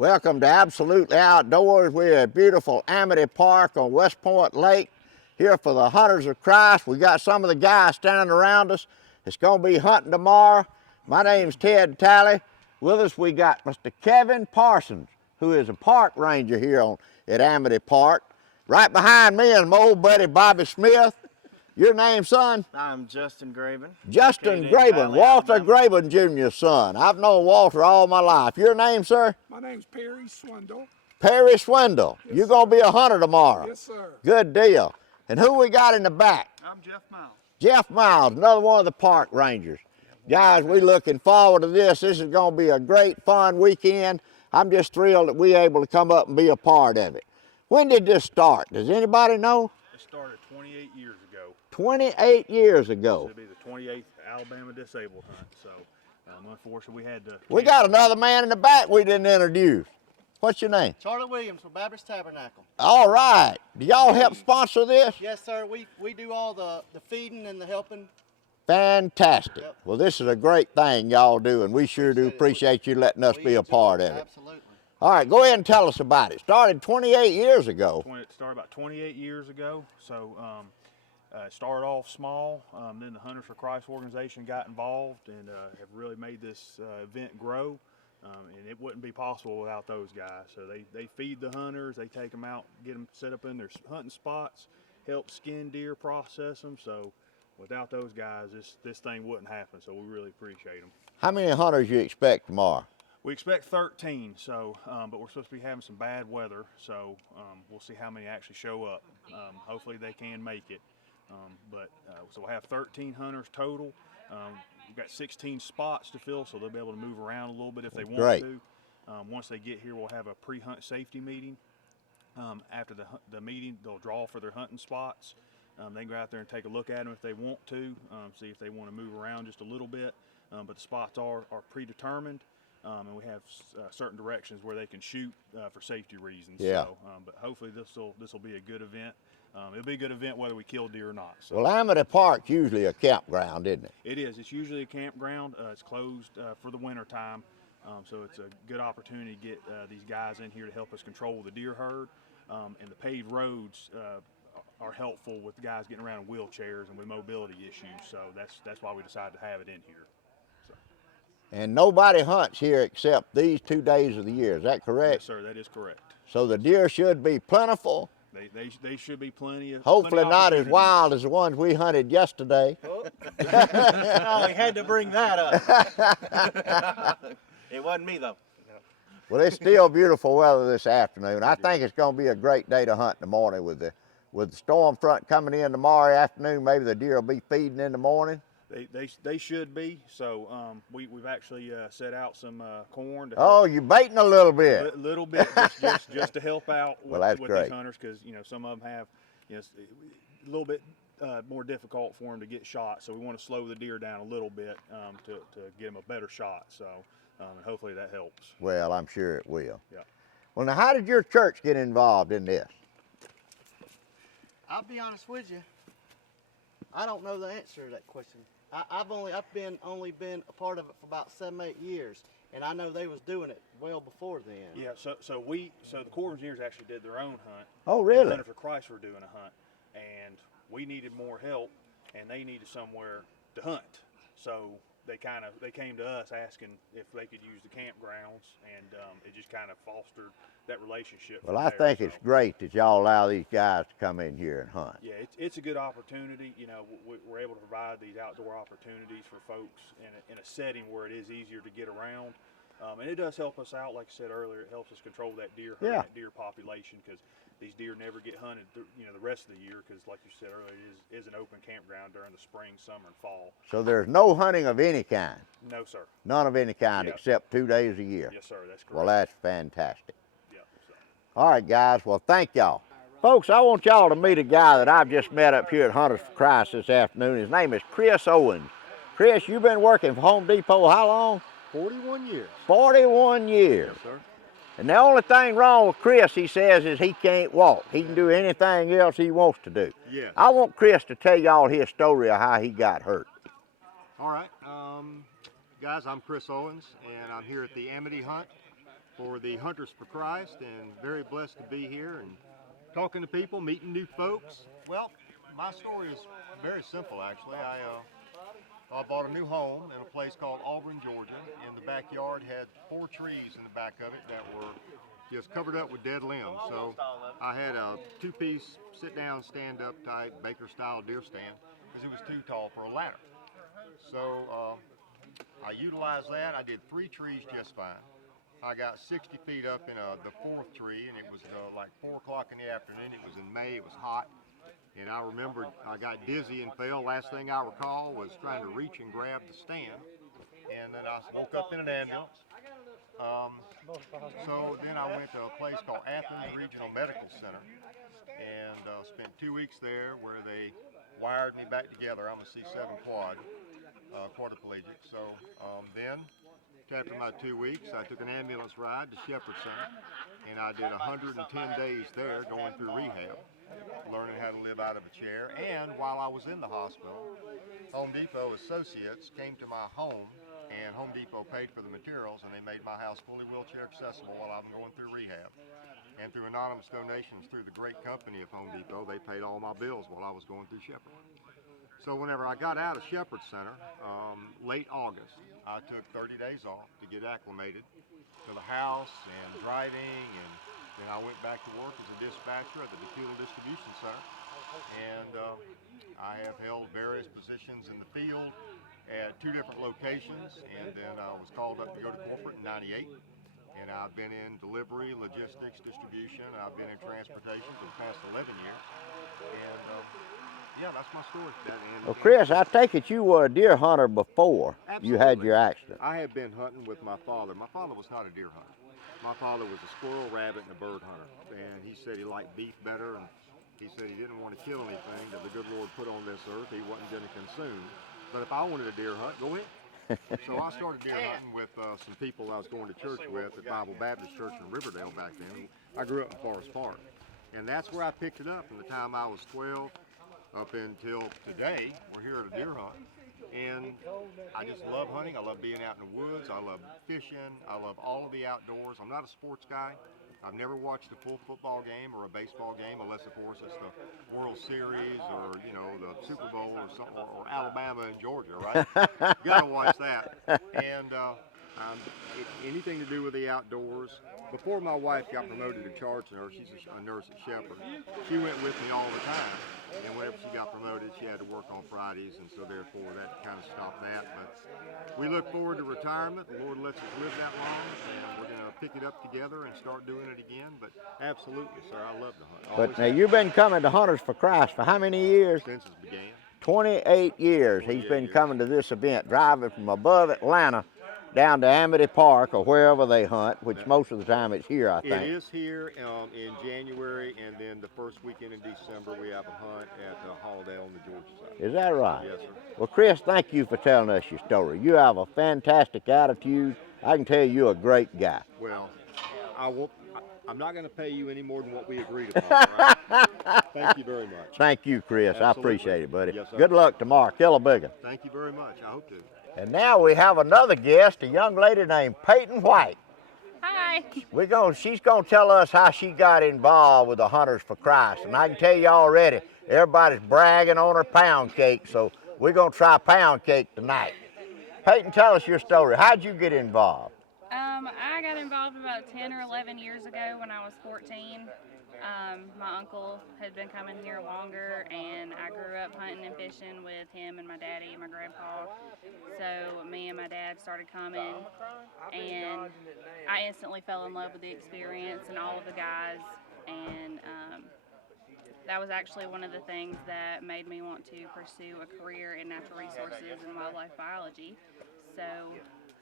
Welcome to Absolutely Outdoors. We're at beautiful Amity Park on West Point Lake, here for the Hunters of Christ. We got some of the guys standing around us. It's going to be hunting tomorrow. My name's Ted Talley. With us we got Mr. Kevin Parsons, who is a park ranger here at Amity Park. Right behind me is my old buddy Bobby Smith. Your name, son? I'm Justin Graben. Justin Graben, Walter Graben Jr.'s son. I've known Walter all my life. Your name, sir? My name's Perry Swindle. Perry Swindle. Yes, You're going to be a hunter tomorrow. Yes, sir. Good deal. And who we got in the back? I'm Jeff Miles. Jeff Miles, another one of the park rangers. Guys, we're looking forward to this. This is going to be a great, fun weekend. I'm just thrilled that we're able to come up and be a part of it. When did this start? Does anybody know? It started 28 years ago. 28 years ago. This will be the 28th Alabama disabled hunt. So, unfortunately, we had to. We got another man in the back we didn't introduce. What's your name? Charlie Williams from Baptist Tabernacle. All right. Do y'all help sponsor this? Yes, sir. We do all the feeding and the helping. Fantastic. Yep. Well, this is a great thing y'all do, and we sure do appreciate you letting us be a part of it. Absolutely. All right, go ahead and tell us about it. Started 28 years ago. It started about 28 years ago. So, it started off small. Then the Hunters for Christ organization got involved and have really made this event grow. And it wouldn't be possible without those guys. So they feed the hunters, they take them out, get them set up in their hunting spots, help skin deer, process them. So without those guys, this thing wouldn't happen. So we really appreciate them. How many hunters you expect tomorrow? We expect 13. So, but we're supposed to be having some bad weather. So we'll see how many actually show up. Hopefully they can make it. So we'll have 13 hunters total. We've got 16 spots to fill, so they'll be able to move around a little bit if they want to. Once they get here, we'll have a pre-hunt safety meeting. After the meeting, they'll draw for their hunting spots. They can go out there and take a look at them if they want to, see if they want to move around just a little bit. But the spots are predetermined, and we have certain directions where they can shoot for safety reasons. Yeah. So, but hopefully this will be a good event. It'll be a good event whether we kill deer or not. So. Well, Amity Park's usually a campground, isn't it? It is. It's usually a campground. It's closed for the winter time, so it's a good opportunity to get these guys in here to help us control the deer herd. And the paved roads are helpful with the guys getting around in wheelchairs and with mobility issues. So that's why we decided to have it in here. So. And nobody hunts here except these 2 days of the year. Is that correct? Yes, sir. That is correct. So the deer should be plentiful. They should be plenty of. Hopefully not as wild as the ones we hunted yesterday. Oh. No, we had to bring that up. It wasn't me though. Well, it's still beautiful weather this afternoon. I think it's going to be a great day to hunt in the morning with the storm front coming in tomorrow afternoon. Maybe the deer will be feeding in the morning. They should be. So we've actually set out some corn. You're baiting a little bit. A little bit, just to help out with these hunters, because some of them have a little bit more difficult for them to get shot. So we want to slow the deer down a little bit to get them a better shot. So and hopefully that helps. Well, I'm sure it will. Yeah. Well, now how did your church get involved in this? I'll be honest with you. I don't know the answer to that question. I've only been a part of it for about 7-8 years, and I know they was doing it well before then. Yeah. So the Corps of Engineers actually did their own hunt. Oh, really? The Hunters for Christ were doing a hunt, and we needed more help, and they needed somewhere to hunt. So they came to us asking if they could use the campgrounds, and it just kind of fostered that relationship. Well, I think it's great that y'all allow these guys to come in here and hunt. Yeah, it's a good opportunity. We're able to provide these outdoor opportunities for folks in a setting where it is easier to get around. And it does help us out, like I said earlier. It helps us control that deer herd, that deer population, because these deer never get hunted the rest of the year, because like you said earlier, it is an open campground during the spring, summer, and fall. So there's no hunting of any kind? No, sir. None of any kind except 2 days a year? Yes, sir, that's correct. Well, that's fantastic. Yeah. So. All right, guys, well, thank y'all. Folks, I want y'all to meet a guy that I've just met up here at Hunters for Christ this afternoon. His name is Chris Owens. Chris, you've been working for Home Depot how long? 41 years. 41 years. Yes, sir. And the only thing wrong with Chris, he says, is he can't walk. He can do anything else he wants to do. Yeah. I want Chris to tell y'all his story of how he got hurt. All right. Guys, I'm Chris Owens, and I'm here at the Amity Hunt for the Hunters for Christ, and very blessed to be here and talking to people, meeting new folks. Well, my story is very simple, actually. I bought a new home in a place called Owens, Georgia. In the backyard had 4 trees in the back of it that were just covered up with dead limbs. So I had a 2-piece sit-down, stand-up type Baker-style deer stand because it was too tall for a ladder. So I utilized that. I did 3 trees just fine. I got 60 feet up in the 4th tree, and it was like 4 o'clock in the afternoon. It was in May. It was hot. And I remember I got dizzy and fell. Last thing I recall was trying to reach and grab the stand. And then I woke up in an ambulance. So then I went to a place called Athens Regional Medical Center and spent 2 weeks there where they wired me back together. I'm a C7 quad, quadriplegic. So then after my 2 weeks, I took an ambulance ride to Shepherd Center, and I did 110 days there going through rehab, learning how to live out of a chair. And while I was in the hospital, Home Depot associates came to my home, and Home Depot paid for the materials, and they made my house fully wheelchair accessible while I'm going through rehab. And through anonymous donations through the great company of Home Depot, they paid all my bills while I was going through Shepherd. So whenever I got out of Shepherd Center, late August, I took 30 days off to get acclimated to the house and driving, and then I went back to work as a dispatcher at the Decatur Distribution Center. And I have held various positions in the field at 2 different locations, and then I was called up to go to corporate in '98. And I've been in delivery, logistics, distribution. I've been in transportation for the past 11 years. And yeah, that's my story. Well, Chris, I take it you were a deer hunter before Absolutely. you had your accident. I have been hunting with my father. My father was not a deer hunter. My father was a squirrel, rabbit, and a bird hunter. And he said he liked beef better, and he said he didn't want to kill anything that the good Lord put on this earth he wasn't going to consume. But if I wanted a deer hunt, go in. So I started deer hunting with some people I was going to church with at Bible Baptist Church in Riverdale back then. I grew up in Forest Park. And that's where I picked it up from the time I was 12 up until today. We're here at a deer hunt. And I just love hunting. I love being out in the woods. I love fishing. I love all of the outdoors. I'm not a sports guy. I've never watched a full football game or a baseball game unless, of course, it's the World Series or, you know, the Super Bowl or something, or Alabama and Georgia, right? You gotta watch that. And anything to do with the outdoors. Before my wife got promoted to charge nurse, she's a nurse at Shepherd, she went with me all the time. And whenever she got promoted, she had to work on Fridays, and so therefore that kind of stopped that. But we look forward to retirement. The Lord lets us live that long, and we're going to pick it up together and start doing it again. But absolutely, sir, I love to hunt. But now you've been coming to Hunters for Christ for how many years? Since it began. 28 years he's 28 been years. coming to this event, driving from above Atlanta down to Amity Park or wherever they hunt, which most of the time it's here, I think. It is here in January, and then the first weekend in December we have a hunt at Holidale on the Georgia side. Is that right? Yes, sir. Well, Chris, thank you for telling us your story. You have a fantastic attitude. I can tell you're a great guy. Well, I'm not going to pay you any more than what we agreed upon, right? Thank you very much. Thank you, Chris. Absolutely. I appreciate it, buddy. Yes, sir. Good luck tomorrow. Kill a big one. Thank you very much. I hope to. And now we have another guest, a young lady named Peyton White. Hi. She's gonna tell us how she got involved with the Hunters for Christ. And I can tell you already, everybody's bragging on her pound cake, so we're gonna try pound cake tonight. Peyton, tell us your story. How'd you get involved? I got involved about 10 or 11 years ago when I was 14. My uncle had been coming here longer, and I grew up hunting and fishing with him and my daddy and my grandpa. So me and my dad started coming, and I instantly fell in love with the experience and all of the guys. And that was actually one of the things that made me want to pursue a career in natural resources and wildlife biology. So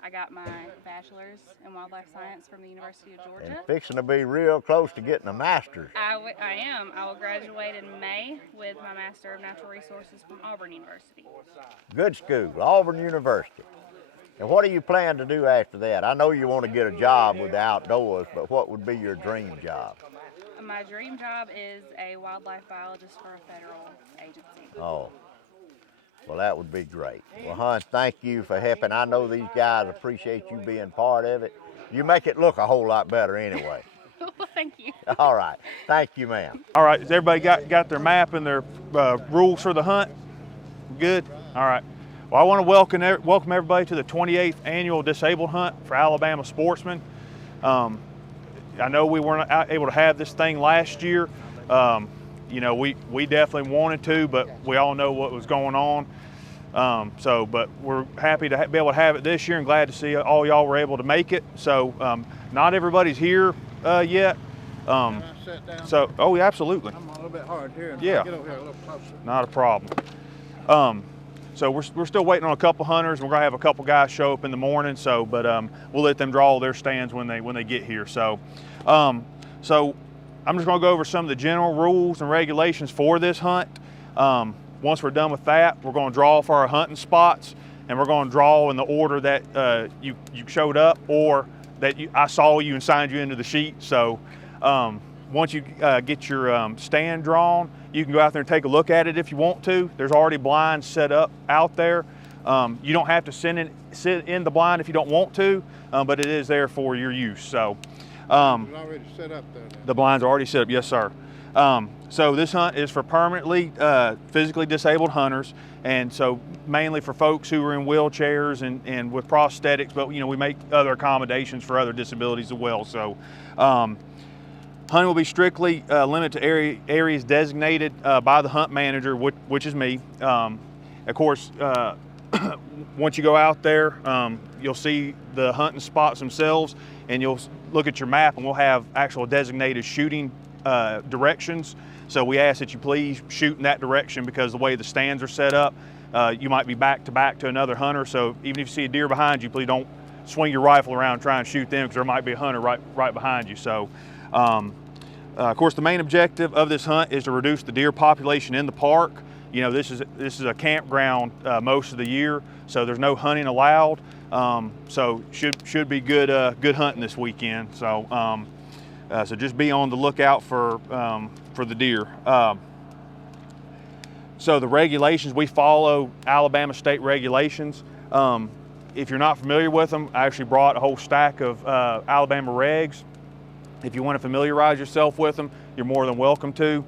I got my bachelor's in wildlife science from the University of Georgia. And fixing to be real close to getting a master's. I am. I will graduate in May with my Master of Natural Resources from Auburn University. Good school, Auburn University. And what do you plan to do after that? I know you want to get a job with the outdoors, but what would be your dream job? My dream job is a wildlife biologist for a federal agency. Oh. Well, that would be great. Well, Hun, thank you for helping. I know these guys appreciate you being part of it. You make it look a whole lot better anyway. Well, thank you. All right. Thank you, ma'am. All right, has everybody got their map and their rules for the hunt? Good? All right. Well, I want to welcome everybody to the 28th Annual Disabled Hunt for Alabama Sportsmen. I know we weren't able to have this thing last year. You know, we definitely wanted to, but we all know what was going on. But we're happy to be able to have it this year and glad to see all y'all were able to make it. So not everybody's here yet. Can I sit down? So, oh, yeah, absolutely. I'm a little bit hard here. Yeah. Get over here a little closer. Not a problem. So we're still waiting on a couple hunters. We're gonna have a couple guys show up in the morning. So, but we'll let them draw their stands when they get here. So, so I'm just gonna go over some of the general rules and regulations for this hunt. Once we're done with that, we're gonna draw for our hunting spots, and we're gonna draw in the order that you showed up or that I saw you and signed you into the sheet. So once you get your stand drawn, you can go out there and take a look at it if you want to. There's already blinds set up out there. You don't have to sit in the blind if you don't want to, but it is there for your use. So It's already set up there. Then. the blinds are already set up, yes sir. So this hunt is for permanently physically disabled hunters, and so mainly for folks who are in wheelchairs and with prosthetics, but you know, we make other accommodations for other disabilities as well. So hunting will be strictly limited to areas designated by the hunt manager, which is me. Of course, once you go out there, you'll see the hunting spots themselves, and you'll look at your map, and we'll have actual designated shooting directions. So we ask that you please shoot in that direction, because the way the stands are set up, you might be back to back to another hunter. So even if you see a deer behind you, please don't swing your rifle around and try and shoot them, because there might be a hunter right behind you. So of course, the main objective of this hunt is to reduce the deer population in the park. You know, this is a campground most of the year, so there's no hunting allowed. So should be good hunting this weekend. So so just be on the lookout for the deer. So the regulations, we follow Alabama state regulations. If you're not familiar with them, I actually brought a whole stack of Alabama regs. If you want to familiarize yourself with them, you're more than welcome to.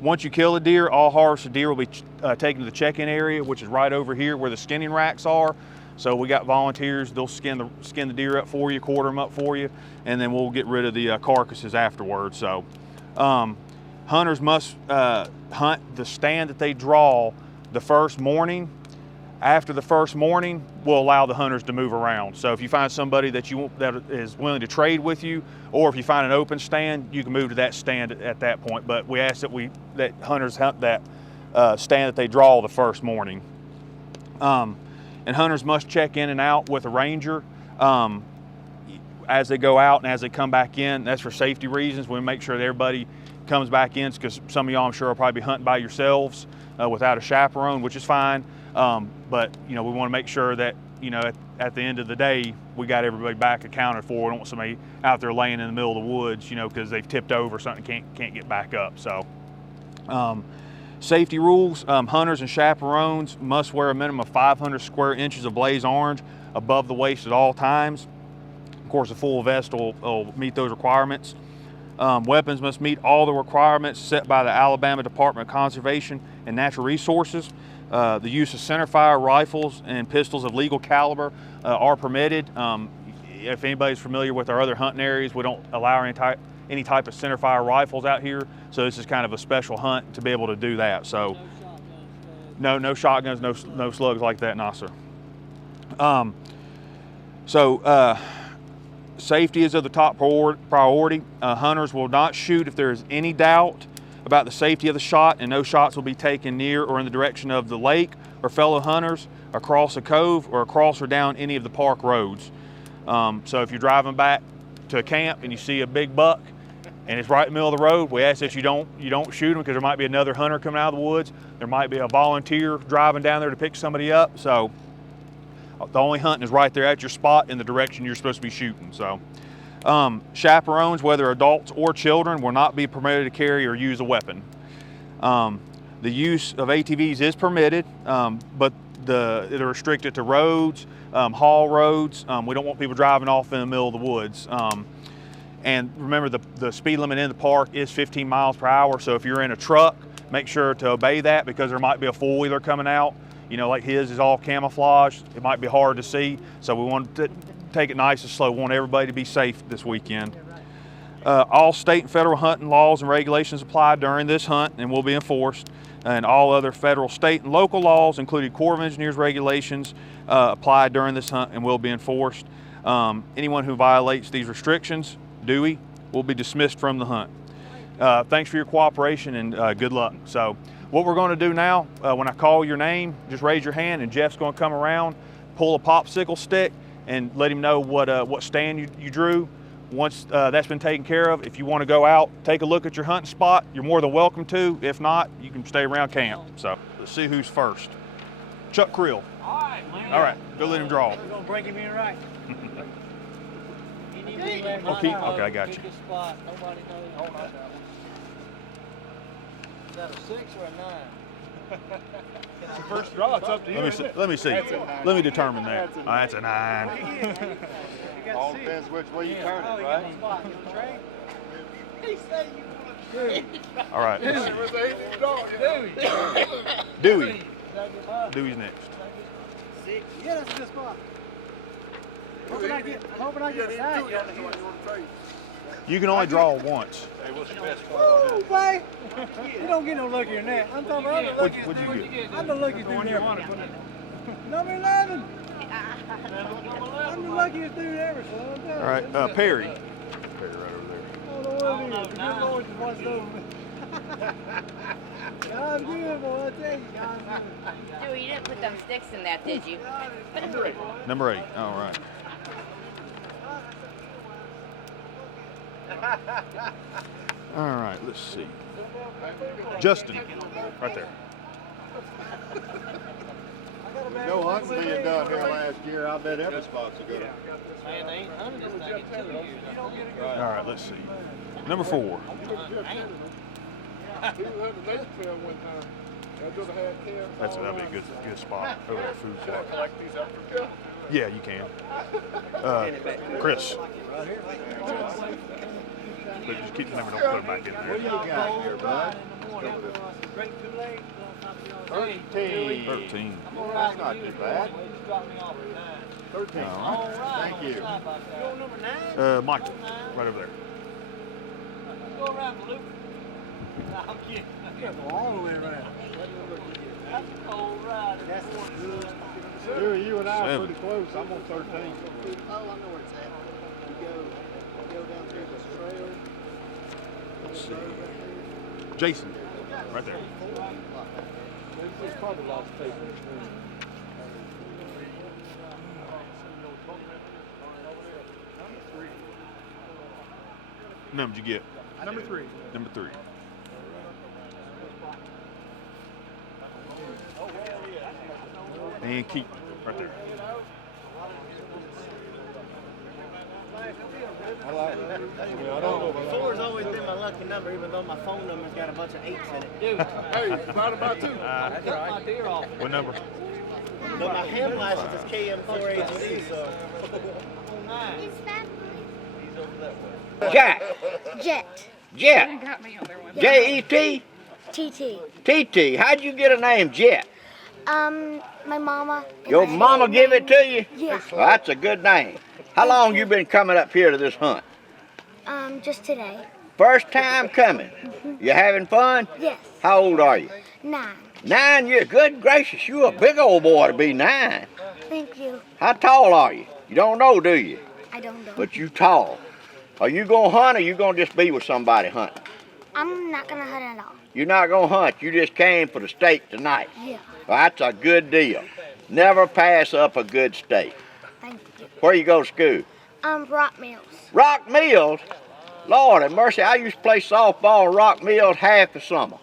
Once you kill a deer, all harvested deer will be taken to the check-in area, which is right over here where the skinning racks are. So we got volunteers, they'll skin the deer up for you, quarter them up for you, and then we'll get rid of the carcasses afterwards. So hunters must hunt the stand that they draw the first morning. After the first morning, we'll allow the hunters to move around. So if you find somebody that is willing to trade with you, or if you find an open stand, you can move to that stand at that point. But we ask that hunters hunt that stand that they draw the first morning. And hunters must check in and out with a ranger as they go out and as they come back in. That's for safety reasons. We make sure that everybody comes back in, because some of y'all, I'm sure, will probably be hunting by yourselves without a chaperone, which is fine. But you know, we want to make sure that, you know, at the end of the day, we got everybody back accounted for. We don't want somebody out there laying in the middle of the woods, you know, because they've tipped over or something, can't get back up. So safety rules: hunters and chaperones must wear a minimum of 500 square inches of blaze orange above the waist at all times. Of course, a full vest will meet those requirements. Weapons must meet all the requirements set by the Alabama Department of Conservation and Natural Resources. The use of centerfire rifles and pistols of legal caliber are permitted. If anybody's familiar with our other hunting areas, we don't allow any type of centerfire rifles out here. So this is kind of a special hunt to be able to do that. So no shotguns, no slugs like that, nah, sir. Safety is of the top priority. Hunters will not shoot if there is any doubt about the safety of the shot, and no shots will be taken near or in the direction of the lake or fellow hunters, across a cove, or across or down any of the park roads. So if you're driving back to a camp and you see a big buck and it's right in the middle of the road, we ask that you don't shoot them, because there might be another hunter coming out of the woods. There might be a volunteer driving down there to pick somebody up. So the only hunting is right there at your spot in the direction you're supposed to be shooting. So chaperones, whether adults or children, will not be permitted to carry or use a weapon. The use of ATVs is permitted, but they're restricted to roads, haul roads. We don't want people driving off in the middle of the woods. And remember, the speed limit in the park is 15 miles per hour. So if you're in a truck, make sure to obey that, because there might be a four-wheeler coming out. You know, like his is all camouflaged. It might be hard to see. So we want to take it nice and slow. We want everybody to be safe this weekend. All state and federal hunting laws and regulations apply during this hunt and will be enforced. And all other federal, state, and local laws, including Corps of Engineers regulations, apply during this hunt and will be enforced. Anyone who violates these restrictions, Dewey, will be dismissed from the hunt. Thanks for your cooperation and good luck. So what we're going to do now, when I call your name, just raise your hand and Jeff's going to come around, pull a popsicle stick, and let him know what stand you drew. Once that's been taken care of, if you want to go out, take a look at your hunting spot, you're more than welcome to. If not, you can stay around camp. So let's see who's first. Chuck Creel. All right, man. All right, go let him draw. We're going to break him in right. Okay, I got you. Pick a spot. Nobody knows. Hold on. Is that a 6 or a 9? It's your first draw. It's up to you. Let me see. Let me determine that. That's a 9. All depends which way you turn it, right? All right. Dewey. Dewey's next. Yeah, that's a good spot. Hoping I get a tag. You can only draw once. Woo, boy! You don't get no luckier than that. I'm talking about What'd you get? I'm the luckiest dude ever. Number 11. I'm the luckiest dude ever, son. All right, Perry. Perry right over there. Oh, the one good Lord just watched over me. God's good, boy. I tell you, God's good. Dude, you didn't put them sticks in that, did you? Number 8. All right. All right, let's see. Justin, right there. No hunting being done here last year. I bet every spot's a good one. Man, they ain't hunted this thing in 2 years. All right, let's see. Number 4. That'd be a good spot over that food plot. Yeah, you can. Chris. But just keep the number, don't put them back in there. What do you got here, bud? 13. 13. That's not too bad. 13. All right. Thank you. Michael, right over there. Go around the loop. I'm kidding. Go all the way around. That's a cold ride. That's good. Dewey, you and I are 7. pretty close. I'm on 13. Oh, I know where it's at. You go down through this trail. Let's see. Jason, right there. There's probably lots of people. Number did you get? Number 3. Number 3. And keep right there. I like it. Four's always been my lucky number, even though my phone number's got a bunch of 8s in it. Dude, Hey, it's not about 2. that's right. My deer off. What number? But my ham license is KM4HC, so. Jack. Jet. Jet. Got me on there one. J-E-T? TT. T-T. How'd you get a name, Jet? My mama. and Your my mama dad give it named- to you? Yeah. Well, that's a good name. How long you been coming up here to this hunt? Just today. First time coming. You having fun? Yes. How old are you? 9. 9 years. Good gracious, you a big old boy to be 9. Thank you. How tall are you? You don't know, do you? I don't know. But you tall. Are you gonna hunt or you gonna just be with somebody hunting? I'm not gonna hunt at all. You're not gonna hunt. You just came for the steak tonight. Yeah. Well, that's a good deal. Never pass up a good steak. Thank you. Where you go to school? Rock Mills. Rock Mills? Lord have mercy, I used to play softball in Rock Mills half the summer.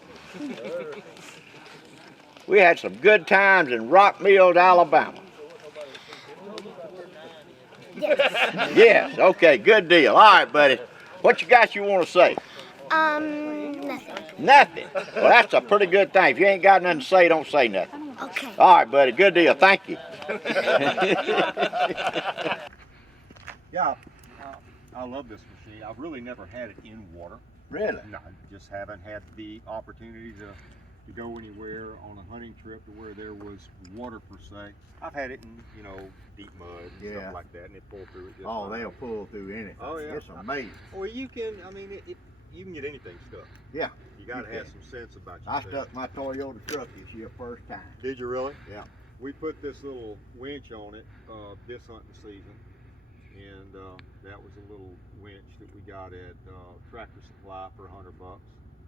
We had some good times in Rock Mills, Alabama. Yes. Yes, okay, good deal. All right, buddy. What you got you want to say? Nothing. Nothing. Well, that's a pretty good thing. If you ain't got nothing to say, don't say nothing. Okay. All right, buddy. Good deal. Thank you. Yeah, I love this machine. I've really never had it in water. Really? No, I just haven't had the opportunity to go anywhere on a hunting trip to where there was water per se. I've had it in, you know, deep mud and stuff like that, and it pulled through it just Oh, fine. they'll pull through anything. Oh, yeah. It's amazing. Well, you can, I mean, you can get anything stuck. Yeah. You got to You have can. some sense about I yourself. stuck my Toyota truck this year first time. Did you really? Yeah. We put this little winch on it this hunting season, and that was a little winch that we got at Tractor Supply for $100.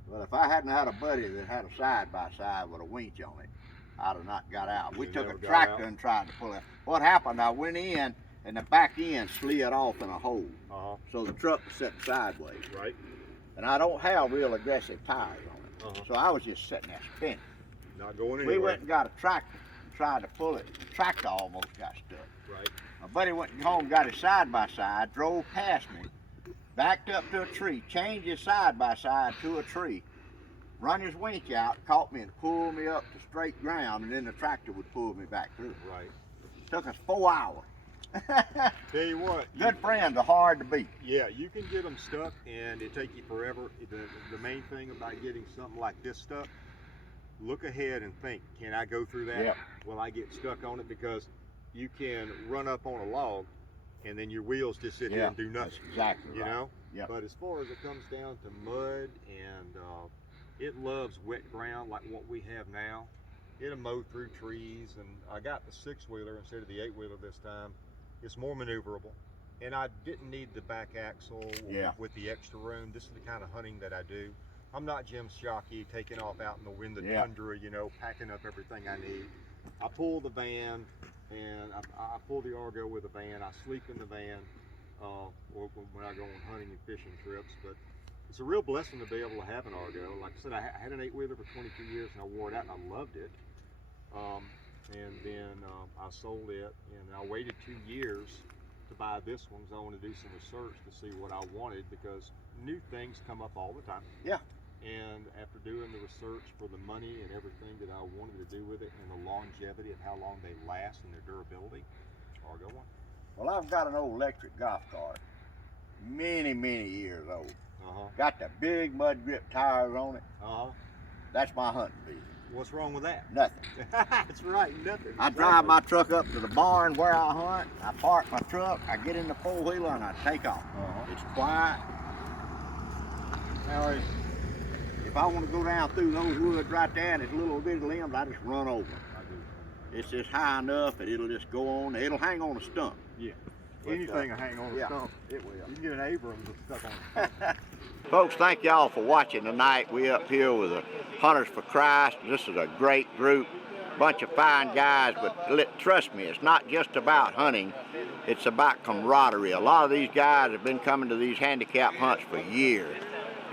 Well, if I hadn't had a buddy that had a side-by-side with a winch on it, I'd have not got out. We You took never a got tractor out? and tried to pull it. What happened, I went in and the back end slid off in a hole. So the truck was sitting sideways. Right. And I don't have real aggressive tires on it. So I was just sitting there spinning. Not going anywhere. We went and got a tractor and tried to pull it. The tractor almost got stuck. Right. My buddy went home, got his side-by-side, drove past me, backed up to a tree, changed his side-by-side to a tree, run his winch out, caught me and pulled me up to straight ground, and then the tractor would pull me back through. Right. Took us 4 hours. Tell you what. Good friends are hard to beat. Yeah, you can get them stuck, and it take you forever. The main thing about getting something like this stuck, look ahead and think, can I go through that? Yep. Will I get stuck on it? Because you can run up on a log, and then your wheels just sit here and do nothing. That's exactly You right. know? Yep. But as far as it comes down to mud, and it loves wet ground like what we have now. It'll mow through trees, and I got the 6-wheeler instead of the 8-wheeler this time. It's more maneuverable, and I didn't need the back axle with the extra room. This is the kind of hunting that I do. I'm not Jim Shockey taking off out in the wind, the tundra, you know, packing up everything I need. I pull the van, and I pull the Argo with the van. I sleep in the van when I go on hunting and fishing trips. But it's a real blessing to be able to have an Argo. Like I said, I had an 8-wheeler for 22 years, and I wore it out, and I loved it. And then I sold it, and I waited 2 years to buy this one because I wanted to do some research to see what I wanted, because new things come up all the time. Yeah. And after doing the research for the money and everything that I wanted to do with it, and the longevity of how long they last and their durability, Argo one. Well, I've got an old electric golf cart, many, many years old. Got the big mud grip tires on it. That's my hunting business. What's wrong with that? Nothing. That's right, nothing. I drive my truck up to the barn where I hunt. I park my truck, I get in the 4-wheeler, and I take off. It's quiet. Now, if I want to go down through those woods right there and it's little bitty limbs, I just run over. It's just high enough that it'll just go on. It'll hang on a stump. Yeah. Anything will hang on a stump. It will. You can get an Abrams that's stuck on it. Folks, thank y'all for watching tonight. We up here with the Hunters for Christ. This is a great group, bunch of fine guys, but trust me, it's not just about hunting, it's about camaraderie. A lot of these guys have been coming to these handicap hunts for years,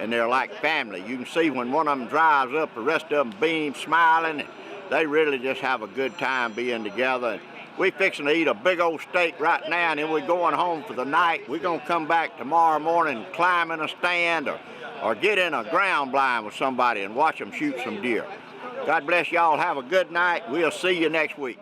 and they're like family. You can see when one of them drives up, the rest of them beam smiling, and they really just have a good time being together. We fixing to eat a big old steak right now, and then we're going home for the night. We're gonna come back tomorrow morning and climb in a stand or get in a ground blind with somebody and watch them shoot some deer. God bless y'all. Have a good night. We'll see you next week.